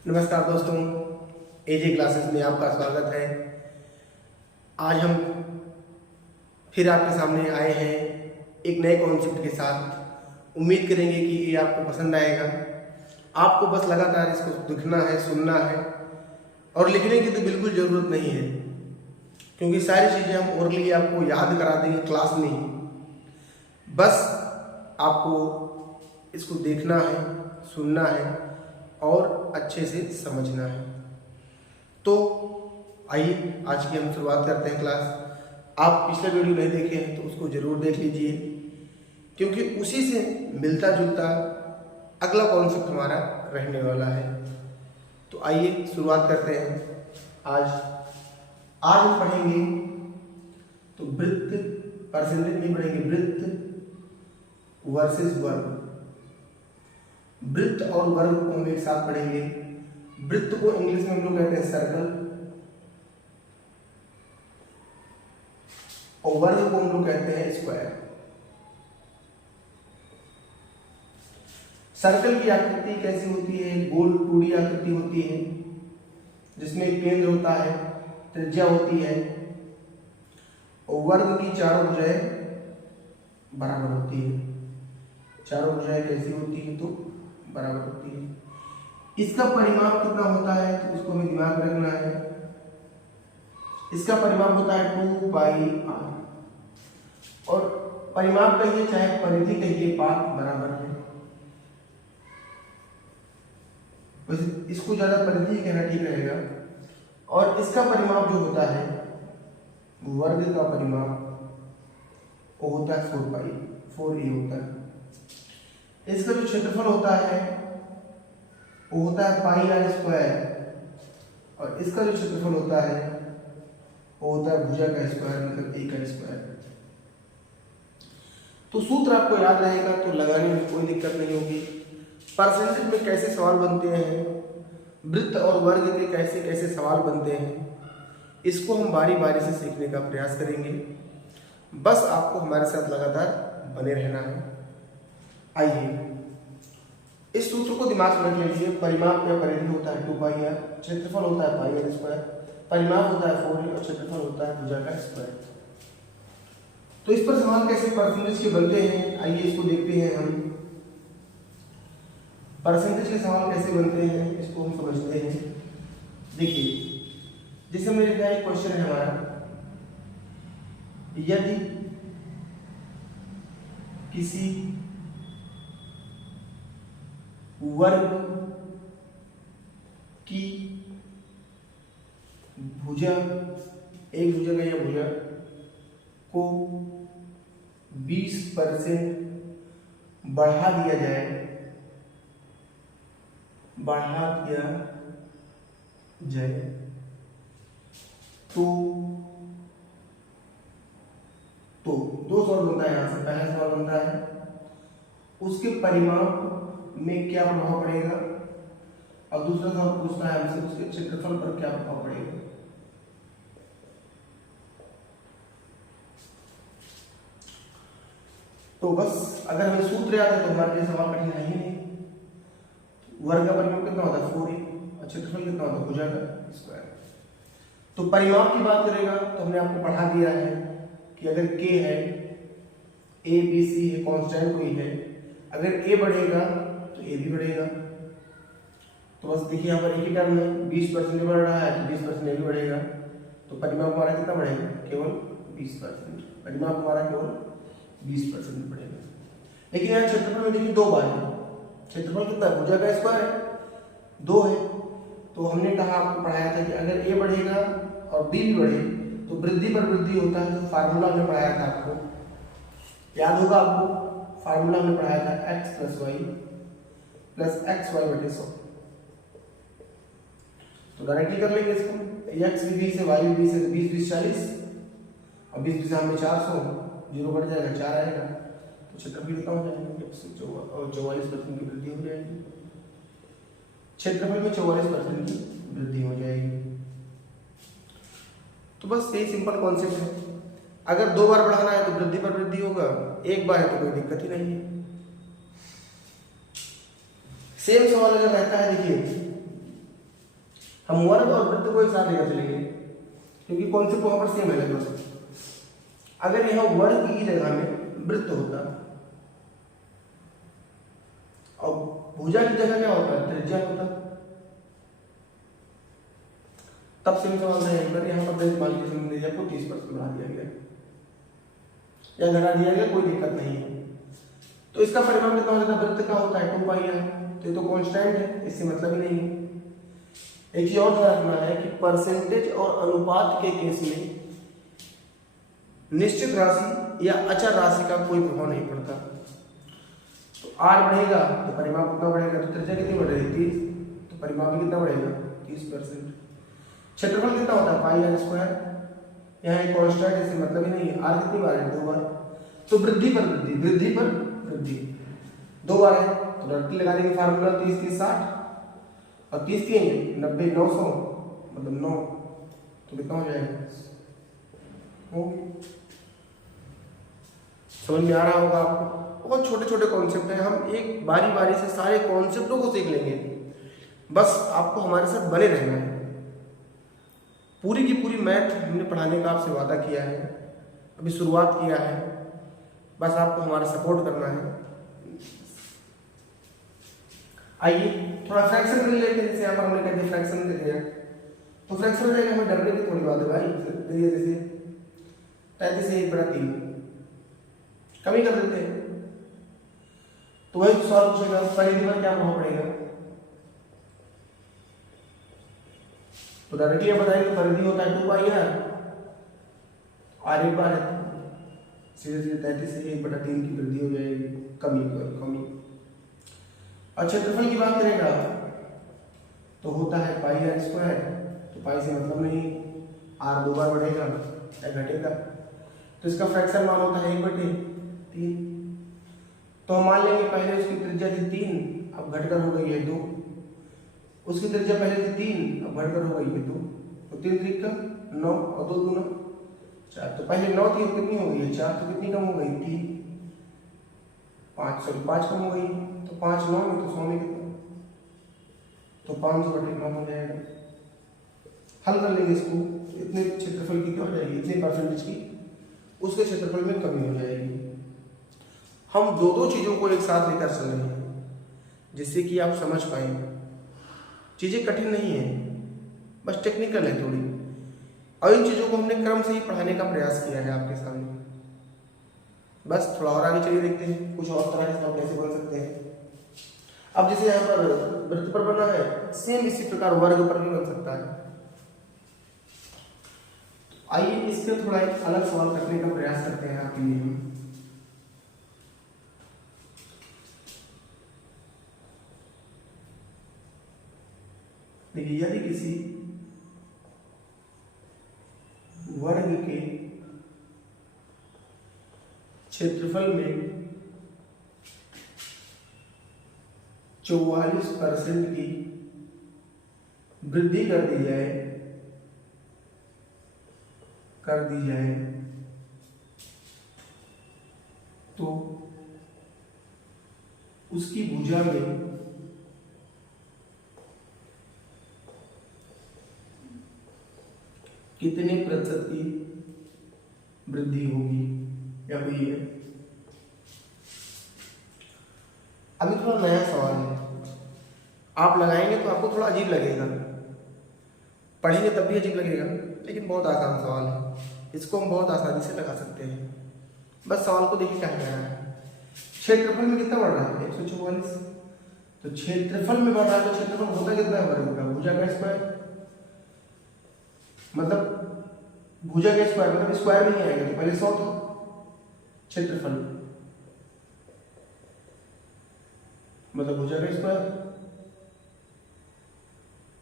नमस्कार दोस्तों, एजे क्लासेस में आपका स्वागत है। आज हम फिर आपके सामने आए हैं एक नए कॉन्सेप्ट के साथ। उम्मीद करेंगे कि ये आपको पसंद आएगा। आपको बस लगातार इसको दिखना है, सुनना है और लिखने की तो बिल्कुल ज़रूरत नहीं है, क्योंकि सारी चीज़ें हम ओरली आपको याद करा देंगे क्लास में ही। बस आपको इसको देखना है, सुनना है और अच्छे से समझना है। तो आइए आज की हम शुरुआत करते हैं क्लास। आप पिछले वीडियो नहीं देखे हैं तो उसको ज़रूर देख लीजिए, क्योंकि उसी से मिलता जुलता अगला कॉन्सेप्ट हमारा रहने वाला है। तो आइए शुरुआत करते हैं। आज हम पढ़ेंगे तो वृत्त, परसेंटेज में पढ़ेंगे वृत्त वर्सेस वर्ग। वृत्त और वर्ग को हम एक साथ पढ़ेंगे। वृत्त को इंग्लिश में हम लोग कहते हैं सर्कल और वर्ग को हम लोग कहते हैं स्क्वायर। सर्कल की आकृति कैसी होती है? गोल टूडी आकृति होती है, जिसमें एक केंद्र होता है, त्रिज्या होती है और वर्ग की चारों भुजाएं बराबर होती है। चारों भुजाएं कैसी होती है? तो बराबर होती है। इसका परिमाप कितना होता है तो इसको हमें दिमाग में रखना है। इसका परिमाप होता है 2πr और परिमाप कहिए चाहे परिधि कहिए, पात बराबर है। वैसे इसको ज्यादा परिधि कहना ठीक रहेगा। और इसका परिमाप जो होता है वर्ग का परिमाप वो होता है 4a होता है। इसका जो क्षेत्रफल होता है वो होता है πr² और इसका जो क्षेत्रफल होता है वो होता है भुजा का स्क्वायर, मतलब a का स्क्वायर। तो सूत्र आपको याद रहेगा तो लगाने में कोई दिक्कत नहीं होगी। परसेंटेज में कैसे सवाल बनते हैं, वृत्त और वर्ग के कैसे कैसे सवाल बनते हैं, इसको हम बारी बारी से सीखने का प्रयास करेंगे। बस आपको हमारे साथ लगातार बने रहना है। आइए इस सूत्र को दिमाग में रख लीजिए। परिमाप या परिधि होता है 2πr, क्षेत्रफल होता है πr², परिमाप होता है 4a और क्षेत्रफल होता है भुजा का स्क्वायर। तो इस पर सवाल कैसे परसेंटेज के बनते हैं, आइए इसको देखते हैं। हम परसेंटेज के सवाल कैसे बनते हैं इसको हम समझते हैं। देखिए, जैसे मेरे लिखा एक क्वेश्चन है हमारा, यदि किसी वर्ग की भुजा, एक भुजा का यह भुजा को 20% बढ़ा दिया जाए, तो दो सवाल बनता है। यहां से पहला सवाल बनता है उसके परिमाप में क्या प्रभाव पड़ेगा और दूसरा सवाल पूछता है हमसे उसके क्षेत्रफल पर क्या प्रभाव पड़ेगा। तो बस अगर हमें सूत्र याद है तो हमारे लिए सवाल कठिन है ही नहीं। वर्ग का परिमाप कितना होता है 4a और क्षेत्रफल कितना होता है भुजा का स्क्वायर। तो परिमाप की बात करेगा तो हमने आपको पढ़ा दिया है कि अगर k है, a b c है, कांस्टेंट कोई है, अगर a बढ़ेगा तो a भी बढ़ेगा। तो बस देखिए यहाँ पर एक ही टर्म है, 20% बढ़ रहा है तो 20% भी बढ़ेगा। तो परिमाप हमारा कितना बढ़ेगा? केवल 20%। परिमाप हमारा केवल 20% बढ़ेगा। लेकिन यहाँ क्षेत्रफल में देखिए 2 बार है। क्षेत्रफल कितना है? भुजा का स्क्वायर है, 2 है। तो हमने कहा, आपको पढ़ाया था कि अगर a बढ़ेगा और b भी बढ़े तो वृद्धि पर वृद्धि होता है। तो फार्मूला हमने पढ़ाया था, आपको याद होगा। आपको फार्मूला हमने पढ़ाया था x + y + xy/100। तो डायरेक्टली कर लेंगे इसको। x भी 20 है, y भी 20 है, 20 20 40 और 20 20 में 400, 0 बढ़ जाएगा, 4 आएगा। तो क्षेत्रफल कितना हो जाएगा? 44% की वृद्धि हो जाएगी। क्षेत्रफल में 44% की वृद्धि हो जाएगी। तो बस यही सिंपल कॉन्सेप्ट है। अगर 2 बार बढ़ाना है तो वृद्धि पर वृद्धि होगा, 1 बार है तो कोई दिक्कत ही नहीं है। सेम सवाल अगर रहता है, देखिए हम वर्ग और वृत्त को एक साथ लेकर चलेंगे क्योंकि कॉन्सेप्ट वहां पर सेम है लगभग। अगर यहाँ वर्ग की जगह में वृत्त होता और भुजा की जगह क्या होता, त्रिज्या होता, तब सेम सवाल रहेगा। यहाँ पर बेंच मान लीजिए त्रिज्या को 30% बढ़ा दिया गया या घटा दिया गया, कोई दिक्कत नहीं है। तो इसका परिमाण कितना हो जाता है, वृत्त का होता है 2 पाई है, तो ये तो कांस्टेंट है, इससे मतलब ही नहीं है। एक चीज और ध्यान रखना है कि परसेंटेज और अनुपात के केस में निश्चित राशि या अचर राशि का कोई प्रभाव नहीं पड़ता। तो r बढ़ेगा तो परिमाप कितना बढ़ेगा, तो त्रिज्या कितनी बढ़ रही है 30, तो परिमाप भी कितना बढ़ेगा 30%। क्षेत्रफल कितना होता है पाई आर स्क्वायर, यहाँ एक कांस्टेंट है, इससे मतलब ही नहीं है। r कितनी बार है 2 बार, तो वृद्धि पर वृद्धि, वृद्धि पर वृद्धि 2 बार है, तो रट्टी लगा देंगे फार्मूला 30 30 60 और 30 के 90 900 मतलब 9, तो कितना हो जाएगा, समझ में आ रहा होगा आपको। बहुत छोटे छोटे कॉन्सेप्ट हैं, हम एक बारी बारी से सारे कॉन्सेप्टों को सीख लेंगे, बस आपको हमारे साथ बने रहना है। पूरी की पूरी मैथ हमने पढ़ाने का आपसे वादा किया है, अभी शुरुआत किया है, बस आपको हमारा सपोर्ट करना है। आइए थोड़ा फ्रैक्शन कर लेते हैं, जैसे यहाँ पर हमने कह दिया फ्रैक्शन कर दिया, तो फ्रैक्शन में जाएगा, हमें डरने की थोड़ी बात है भाई। जैसे 33 से 1/3 कमी कर देते हैं, तो वही सवाल पूछेगा परिधि पर क्या प्रभाव पड़ेगा, तो डायरेक्टली बताएंगे परिधि होता है 2 पाई आर, और एक बार सीधे सीधे 33 से 1/3 की वृद्धि हो जाएगी, कमी। और क्षेत्रफल की बात करेगा तो होता है पाई आर स्क्वायर, तो पाई से मतलब नहीं, आर 2 बार बढ़ेगा या घटेगा, तो इसका फ्रैक्शन मान होता है 1/3। तो हम मान लेंगे पहले उसकी त्रिज्या थी 3, अब घटकर हो गई है 2, उसकी त्रिज्या पहले थी 3, अब घटकर हो गई है 2, तो 3 3 का 9 और 2 दूना 4, तो पहले 9 थी, कितनी हो गई है 4, तो कितनी कम हो गई 3, 5 कम हो गई, तो 5 9 में, तो 100 में कितना, तो 500/9 हो जाएगा। हल कर लेंगे इसको, इतने क्षेत्रफल की क्या हो जाएगी, इतने परसेंटेज की उसके क्षेत्रफल में कमी हो जाएगी। हम दो चीजों को एक साथ लेकर चल रहे हैं जिससे कि आप समझ पाए। चीजें कठिन नहीं है, बस टेक्निकल है थोड़ी, और इन चीजों को हमने क्रम से ही पढ़ाने का प्रयास किया है आपके सामने। बस थोड़ा और आगे चलिए, देखते हैं कुछ और तरह से कैसे बन सकते हैं। अब जैसे यहाँ पर वृत्त पर बना है, सेम इसी प्रकार वर्ग पर भी बन सकता है। आइए इसके थोड़ा एक अलग सवाल करने का प्रयास करते हैं आपके लिए हम। देखिए, यदि किसी वर्ग के क्षेत्रफल में 44% की वृद्धि कर दी जाए तो उसकी भुजा में कितने प्रतिशत की वृद्धि होगी या हुई है। अभी थोड़ा नया सवाल है, आप लगाएंगे तो आपको थोड़ा अजीब लगेगा, पढ़ेंगे तब भी अजीब लगेगा, लेकिन बहुत आसान सवाल है, इसको हम बहुत आसानी से लगा सकते हैं। बस सवाल को देखिए क्या कह रहा है। क्षेत्रफल में कितना बढ़ रहा है 144, तो क्षेत्रफल में बढ़ रहा है, तो क्षेत्रफल होता कितना है वर्ग का, भुजा का स्क्वायर, मतलब भुजा का स्क्वायर मतलब स्क्वायर में ही आएगा, तो पहले 100 था क्षेत्रफल, मतलब भुजा का स्क्वायर,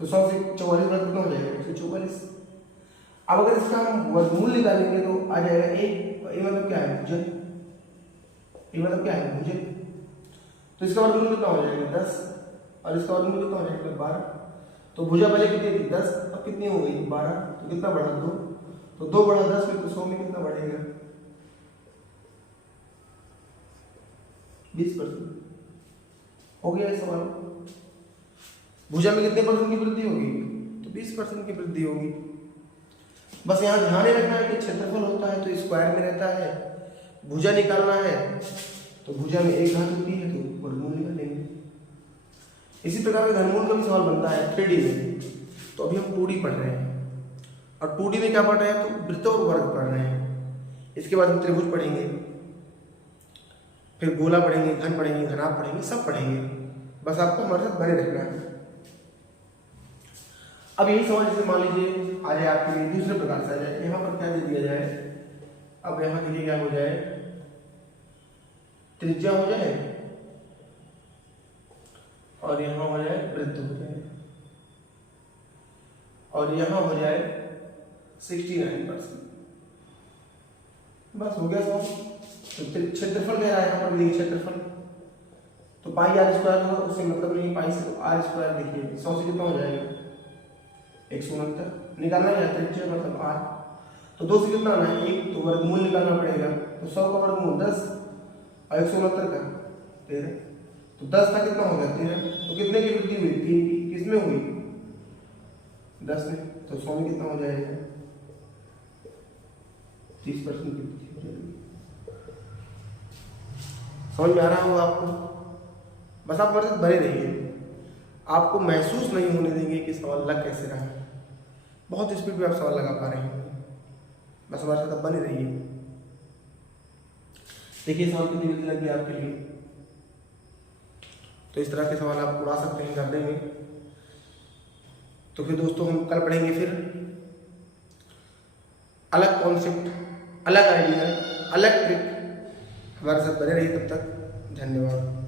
तो 100 से 44 बार कितना हो जाएगा 144। अब अगर इसका हम वर्गमूल निकालेंगे तो आ जाएगा एक, ये मतलब क्या है भुजन, ये मतलब क्या है भुजन, तो इसका वर्गमूल कितना हो जाएगा 10 और इसका वर्गमूल कितना हो जाएगा 12। तो भुजा पहले कितनी थी 10, अब कितनी हो गई 12, तो कितना बढ़ा 2, तो 2 बढ़ा 10 में, तो 100 में कितना बढ़ेगा 20%। हो गया इस सवाल। भुजा में कितने परसेंट की वृद्धि होगी, तो तो 20% की वृद्धि होगी। बस यहाँ ध्यान रखना है कि क्षेत्रफल होता है तो स्क्वायर में रहता है, भुजा निकालना है तो भुजा में एक घात होती है तो वर्गमूल निकालेंगे। इसी प्रकार का घनमूल का भी सवाल बनता है 3D में। तो अभी हम 2D पढ़ रहे हैं और 2D में क्या पढ़ रहे हैं तो वृत्त और वर्ग पढ़ रहे हैं। इसके बाद हम त्रिभुज पढ़ेंगे, फिर गोला पढ़ेंगे, घन पढ़ेंगे, घनाभ पढ़ेंगे, सब पढ़ेंगे। बस आपको हमारे साथ बने रहना है। अब यही सवाल जैसे मान लीजिए आ जाए आपके लिए दूसरे प्रकार से आ जाए, यहाँ पर क्या दे दिया जाए, अब यहाँ देखिए क्या हो जाए, त्रिज्या हो जाए और यहाँ हो जाए वृत्त हो जाए और यहाँ हो जाए 69%। बस हो गया सवाल। तो क्षेत्रफल कह रहा है, यहाँ पर देखिए क्षेत्रफल तो पाई आर स्क्वायर होगा, उससे मतलब नहीं, पाई से आर स्क्वायर देखिए 100 से कितना हो जाएगा 169 निकालना है, त्रिज्या मतलब आर, तो 2 से कितना आना है 1, तो वर्गमूल निकालना पड़ेगा। तो 100 का वर्गमूल 10 और 169 का 13, तो 10 का कितना हो गया 13, तो कितने की वृद्धि हुई 3 की, किसमें हुई 10 में, तो 100 में कितना हो जाएगा 30% की वृद्धि हो जाएगी। समझ में आ रहा होगा आपको? बस आप हमारे साथ बने रहिए, आपको महसूस नहीं होने देंगे कि सवाल लग कैसे रहा है। बहुत स्पीड में आप सवाल लगा पा रहे हैं, बस हमारे साथ बने रहिए। देखिए सवाल कितनी जल्दी लगी आपके लिए। तो इस तरह के सवाल आप उड़ा सकते हैं करने में। तो फिर दोस्तों हम कल पढ़ेंगे फिर अलग कॉन्सेप्ट, अलग आइडिया, अलग ट्रिक। हमारे साथ बने रहिए, तब तक धन्यवाद।